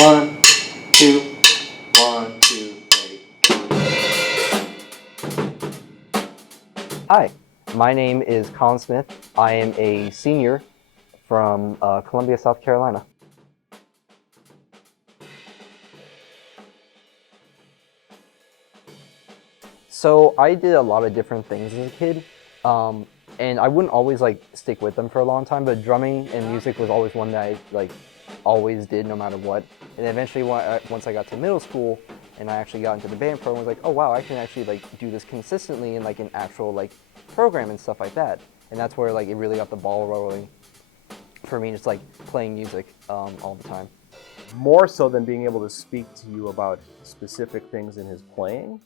One, two, 1, 2, 3. Hi, my name is Colin Smith. I am a senior from Columbia, South Carolina. So I did a lot of different things as a kid, and I wouldn't always stick with them for a long time. But drumming and music was always one that I always did, no matter what. And eventually, once I got to middle school and I actually got into the band program, I was like, oh wow, I can actually do this consistently in an actual program and stuff like that. And that's where it really got the ball rolling for me, just playing music all the time. More so than being able to speak to you about specific things in his playing,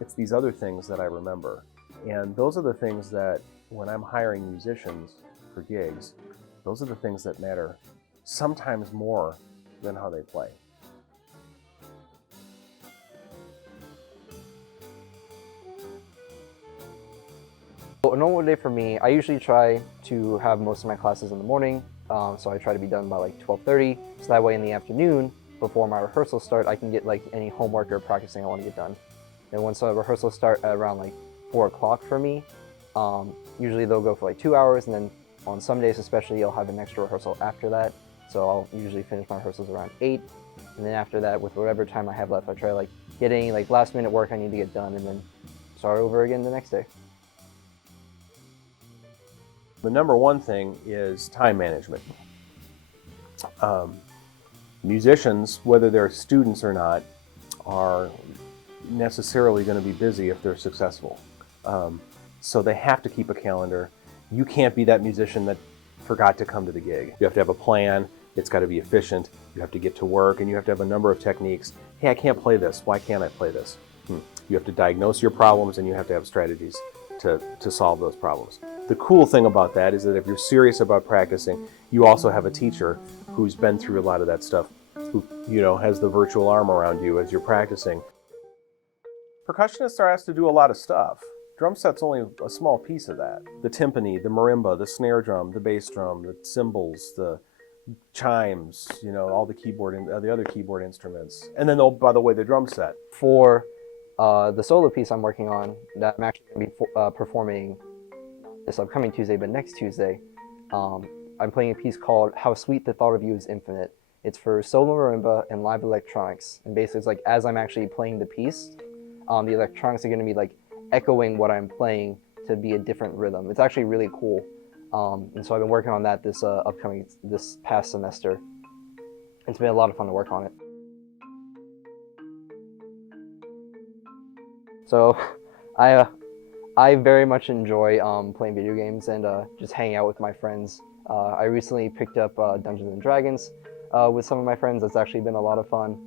it's these other things that I remember. And those are the things that, when I'm hiring musicians for gigs, those are the things that matter sometimes more than how they play. So a normal day for me, I usually try to have most of my classes in the morning, so I try to be done by 12:30, so that way in the afternoon, before my rehearsals start, I can get any homework or practicing I want to get done. And once the rehearsals start at around 4 o'clock for me, usually they'll go for 2 hours, and then on some days especially, I'll have an extra rehearsal after that, so I'll usually finish my rehearsals around 8, and then after that, with whatever time I have left, I try get any last minute work I need to get done, and then start over again the next day. The number one thing is time management. Musicians, whether they're students or not, are necessarily going to be busy if they're successful. So they have to keep a calendar. You can't be that musician that forgot to come to the gig. You have to have a plan. It's got to be efficient. You have to get to work, and you have to have a number of techniques. Hey, I can't play this. Why can't I play this? You have to diagnose your problems, and you have to have strategies to solve those problems. The cool thing about that is that if you're serious about practicing, you also have a teacher who's been through a lot of that stuff, who has the virtual arm around you as you're practicing. Percussionists are asked to do a lot of stuff. Drum set's only a small piece of that. The timpani, the marimba, the snare drum, the bass drum, the cymbals, the chimes, all the keyboard and the other keyboard instruments. And then, by the way, the drum set. For the solo piece I'm working on, that I'm actually going to be performing this upcoming Tuesday, but next Tuesday, I'm playing a piece called How Sweet the Thought of You is Infinite. It's for solo marimba and live electronics. And basically, it's as I'm actually playing the piece, the electronics are going to be echoing what I'm playing to be a different rhythm. It's actually really cool. And so I've been working on that this past semester. It's been a lot of fun to work on it. So I very much enjoy playing video games and just hanging out with my friends. I recently picked up Dungeons and Dragons with some of my friends. That's actually been a lot of fun.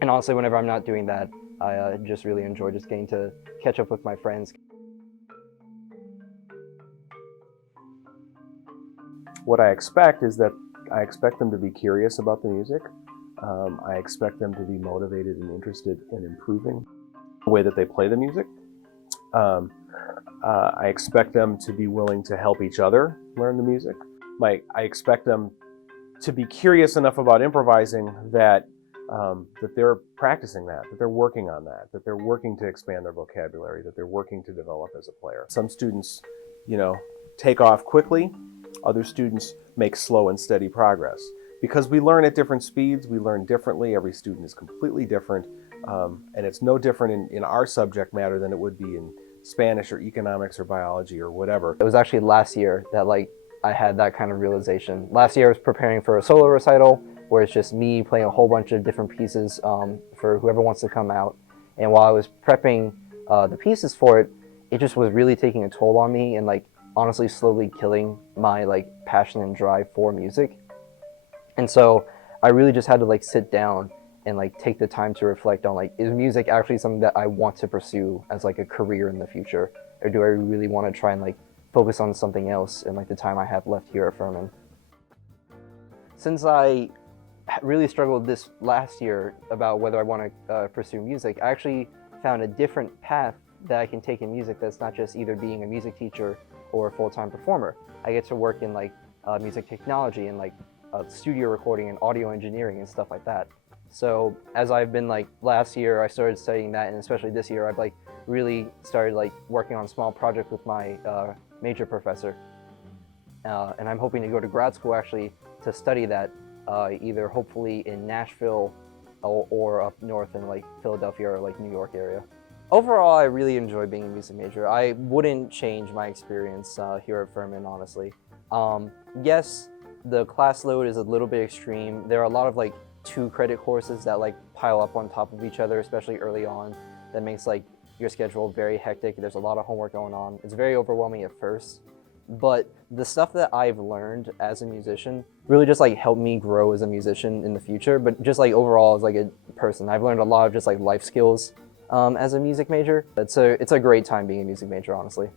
And honestly, whenever I'm not doing that, I just really enjoy just getting to catch up with my friends. What I expect is that I expect them to be curious about the music. I expect them to be motivated and interested in improving the way that they play the music. I expect them to be willing to help each other learn the music. I expect them to be curious enough about improvising that they're practicing that they're working on that they're working to expand their vocabulary, that they're working to develop as a player. Some students, take off quickly. Other students make slow and steady progress. Because we learn at different speeds, we learn differently. Every student is completely different. And it's no different in our subject matter than it would be in Spanish or economics or biology or whatever. It was actually last year that I had that kind of realization. Last year I was preparing for a solo recital where it's just me playing a whole bunch of different pieces for whoever wants to come out. And while I was prepping the pieces for it, it just was really taking a toll on me and honestly slowly killing my passion and drive for music. And so I really just had to sit down and take the time to reflect on is music actually something that I want to pursue as a career in the future, or do I really want to try and focus on something else in the time I have left here at Furman. Since I really struggled this last year about whether I want to pursue music, I actually found a different path that I can take in music that's not just either being a music teacher or a full-time performer. I get to work in music technology and studio recording and audio engineering and stuff like that. So as I've been like last year, I started studying that, and especially this year, I've like really started like working on a small project with my major professor, and I'm hoping to go to grad school actually to study that, either hopefully in Nashville or up north in like Philadelphia or like New York area. Overall, I really enjoy being a music major. I wouldn't change my experience here at Furman, honestly. Yes, the class load is a little bit extreme. There are a lot of like 2-credit courses that like pile up on top of each other, especially early on. That makes like your schedule very hectic. There's a lot of homework going on. It's very overwhelming at first, but the stuff that I've learned as a musician really just like helped me grow as a musician in the future, but just like overall as like a person. I've learned a lot of just like life skills as a music major. It's a great time being a music major, honestly.